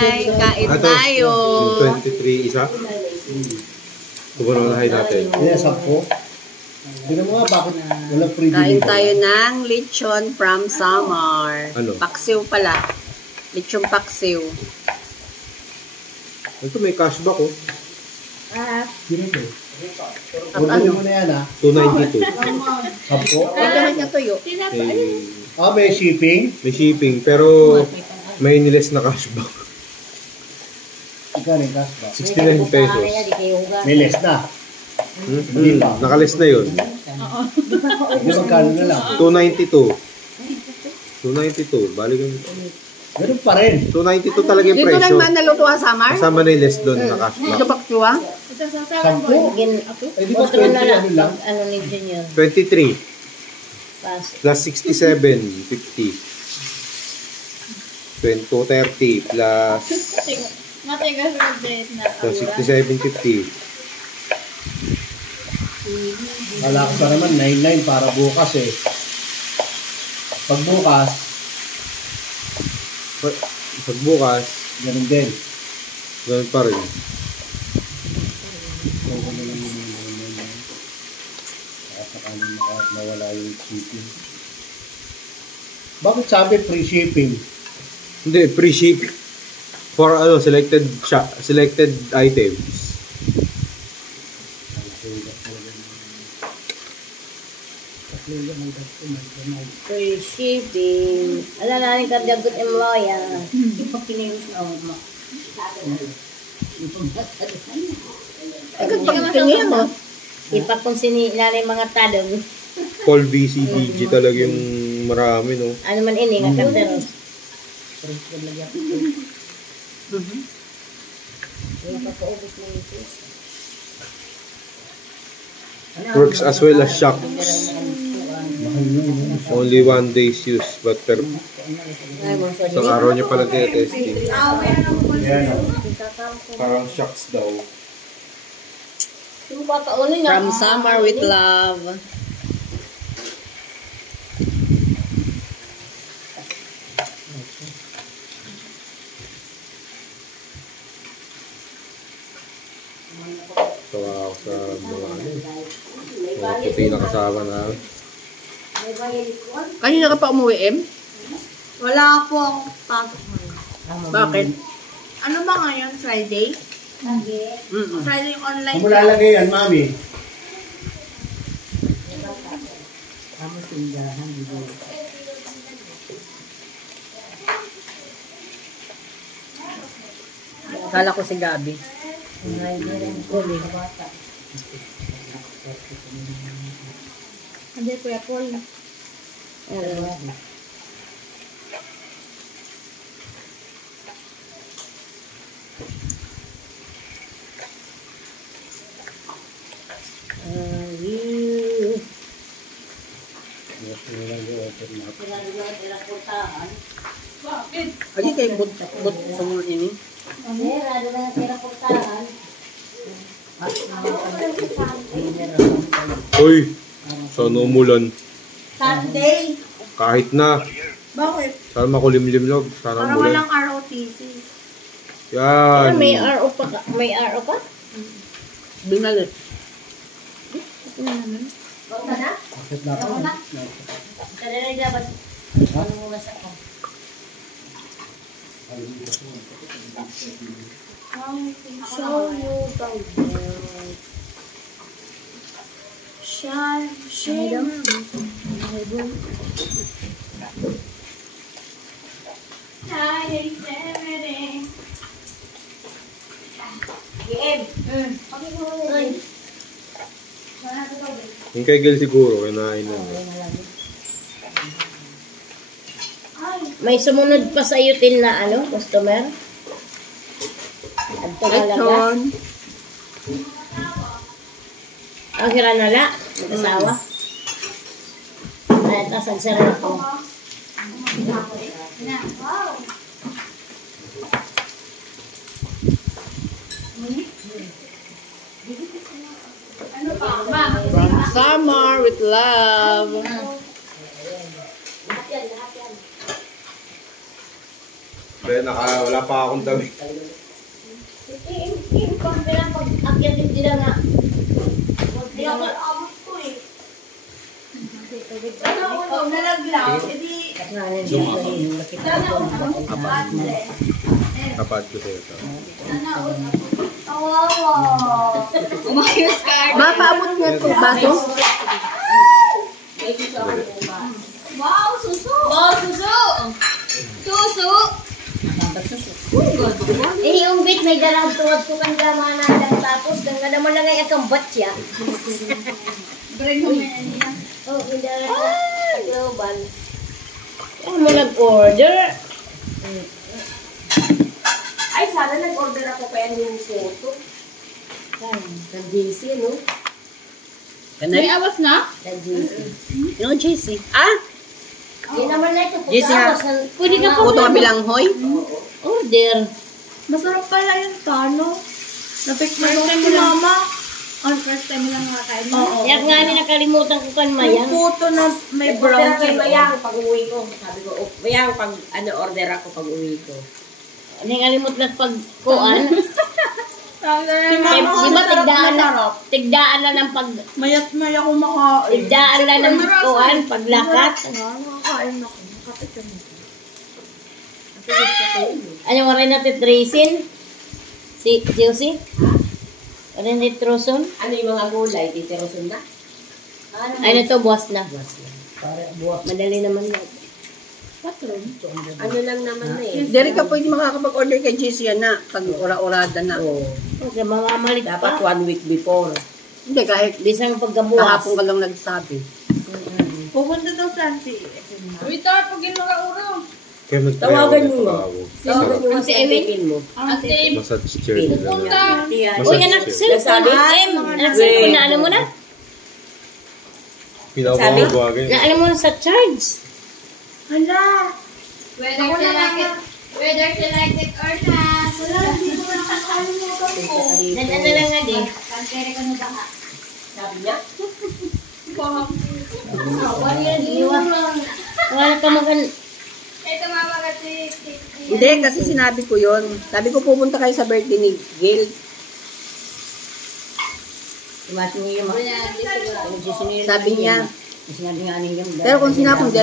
Hi! Kain tayo! 23 isa. Tubununahin natin. Kaya 10. Hindi mo nga bakit walang free Kain delivery. tayo ng lechon from Samar. Ano? Paksiw pala. Lechon paksiw. Ito may cashback oh. Dito. At Ano ano? mo na yan ha? 292. 10. Ito na niya tuyo. May shipping. May shipping pero may niles na cashback. Ikaw rin cashback. 69 pesos. May less na. Hindi pa. Nakales na yun. Hindi magkano na lang. 292. 292. Balik yung... Ganun pa rin. 292 talaga yung Dito presyo. naman naluto ka, Samar? Kasama na yung less doon na Dito cashback. paksiw ah? 10? Eh di ba 20 ano lang? Ano ni Junior? 23 Pass. plus 67.50. 230 plus Matigas na date na. plus 67.50. Kala ko pa naman 99 para bukas eh. Pag bukas, ganun din. Ganun pa rin. Sakaling mawala yung shipping. Bakit sabi free shipping? Hindi, free shipping. For selected items. Free shipping. Ala na rin kadagot yung loya. Agad pagtingin mo. Ipa kung sinilari mga tadong. Paul VCDG talaga yung marami, no? Ano man ini nga kadagot. Works as well as shocks. Only 1 day's use, but isang araw niya pala testing. Yan o. Parang shocks daw. Yung kakauno niya. From Samar with love. Tawa ako sa mga puti na kasama na. Kanina ka pa umuwi, Em? Wala po akong pasok ngayon. Bakit? Ano ba ngayon? Friday? Friday yung online Kung lalagay yan, mami. Kala ko si Gabi. Hindi, Kuya Paul. Adi kay but sumul ini. Uy! Sana umulan. Sunday. Kahit na. Bakit? Sana makulimlim log. Sana Parang umulan. walang ROTC. Yan. May RO pa ka? May RO ka? Binalit. Bawta na? Bakit na ako? Kada na dapat. Ano mo masak ko? Show you the world. Share. Game. Yung kay Gil siguro, kinain na. May sumunod pa sa iyo tin na ano, customer? Adto talaga. Lechon. Ang hira nala, mag-asawa. Ay, tasan sa rin ako. From Samar with love. Bel Kaya wala pa akong damit. Pag pinapag-akyatin sila nga. Hindi ako abot ko eh. Sana ulo, nalaglaw. Edi, sana ulo. Kapag ko sa'yo ito. Sana ulo. Kawawa. Umayos ka. Mapaabot nga ito, baso. Wow, suso. Wow, suso. Suso. Eh, yung bit, may dalang tuwad ko kang gama na lang tapos kang naman lang ay akang batya. Bring mo yan niya. Oh, may dalang sa global. Ano mo nag-order? Ay, sana nag-order ako kaya yung photo. Sa JC, no? May awas na? Sa GC. No, JC. Ah? Hindi naman na ito. GC ha? Pwede ka po Puto ka bilang hoy? order. Masarap pala yung tano. Napikman ko si mama. On first time lang nakakain mo. Oo. Kaya nga ni nakalimutan ko kan Mayang. Yung puto na may Brown brown kay sa Mayang pag uwi ko. Sabi ko, oh, Mayang, pag order ako pag uwi ko. Nakalimut lang pagkuan. Si Di mama, ba masarap tigdaan na na, sarap. tigdaan na ng Mayat maya kumakain. tigdaan na ng kuan, paglakat. Nakakain ako. Nakatikim ako. Ano mo rin natin tracing? Si Josie? Ano natin truson? Ano yung mga gulay? Titirosun na? Ay na to, buwas na. Madali naman yan. Ano lang naman na eh. Dari ka pwede makakapag-order kay JC yan na. Pag ora-orada na. Oo. Okay, mamamalit Dapat pa. 1 week before. Hindi, kahit Bisang pagkabuwas. kahapon ka lang nagsabi. Pupunta daw sa auntie. Kaya mag-try Tawagan ako mo. nagpapawag. Tawagan yung Ate sa Amy? tipin mo. Massage chair nila. Uy, anak, cellphone. Anak, cellphone na ano mo na? Pinapawag-wagan. Na ano mo na sa charge. Hala! Whether you like it or not. Wala, hindi ko nakakalimutan ko. Ano lang nga din. Pagkere ka na ba? Sabi niya, Wala ka magan... Ito mama kasi. Hindi, kasi sinabi ko yon. Sabi ko pupunta kayo sa birthday ni Gil. Tumasin niya yung mga... Sabi niya. Sinabi nga niya yung... Pero kung sinabi kong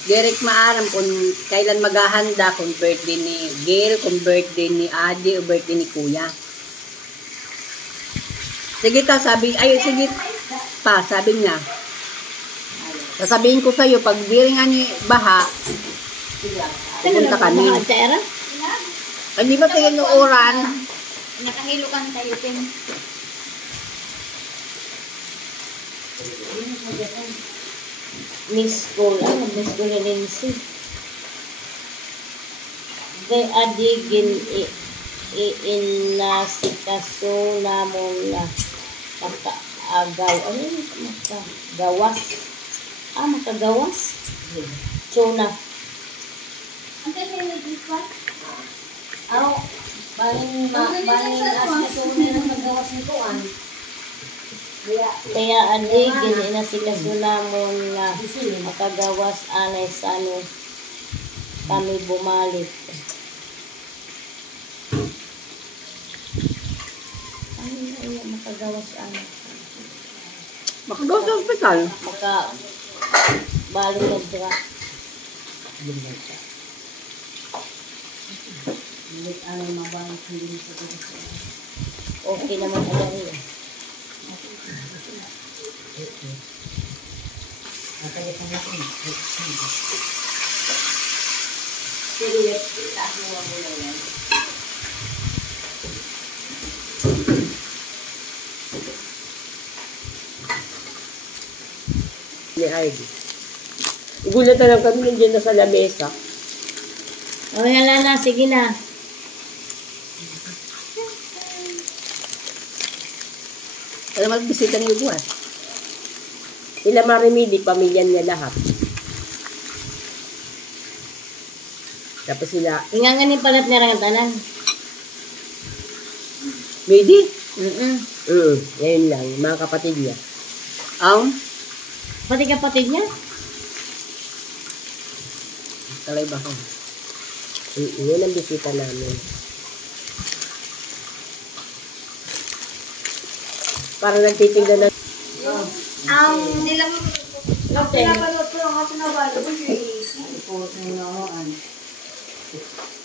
Derek maaram kung kailan maghahanda, kung birthday ni Gil, kung birthday ni Adi, o birthday ni Kuya. Sige ta, sabi, ay sige pa, sabi niya. Sasabihin ko sa'yo, pag diringan ni Baha, pupunta kami. Tera? Ay, di ba tayo yung oran? Nakahilo ka na tayo, Tim. Miss Cole. Ano? Miss Cole Lindsay. Kay adigin inasikaso na mo na makaagaw. Ano yun? Makagawas. Makagawas? Chona. Ang kasi this one? Baling asikaso na ng magawas ni Kuan. Kaya adigin inasikaso na mo na makagawas anay sa ano kami bumalik. Ano na makagawas ano? Makagawa sa hospital. Balik na dra. Okay naman alam niya. ni Heidi. Gulat na lang kami nandiyan na sa lamesa. Wala na, sige na. Alam mo, bisita niyo buwan. Sila Marimidi, pamilya niya lahat. Tapos sila, Inganganin palat niya ang tanan. Midi? ngayon lang, mga kapatid niya. Pati kapatid niya? Talay ba ko? Yun ang bisita namin. Parang nagtitingnan na. Hindi lang pinapanood ko lang kasi nabalo ko siya.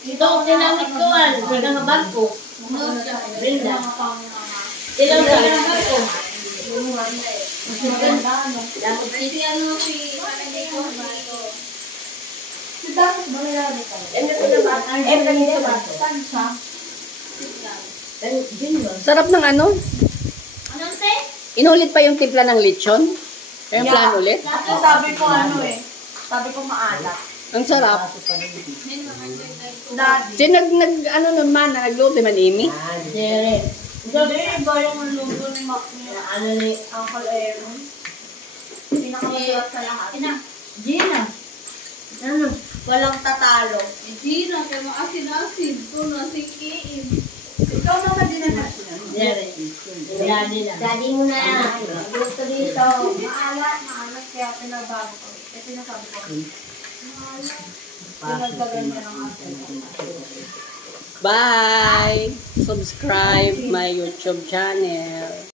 Ito, tinamit ko, sa barko. Brenda. Ilang sa barko. Sarap ng ano? Anong te? Inulit pa yung timpla ng lechon? Kaya plan ulit? Sabi ko sabi ko maalat. Ang sarap. Daddy. Ano naman, nagluto man, Amy? Jere. Hindi, iba yung luto ni Uncle Aaron. Pinakamasarap sa lahat. Gina. Ano? Walang tatalo. Hindi na, kaya maasin-asin. Kung nasikiin. Ikaw naman din na Jere. Daddy na. Daddy mo na yan. Gusto dito. Maalat. Kaya pinabago ko. Kaya pinasabi ko. Maalat. Pinagdagan ka ng asin. Bye! Subscribe my YouTube channel.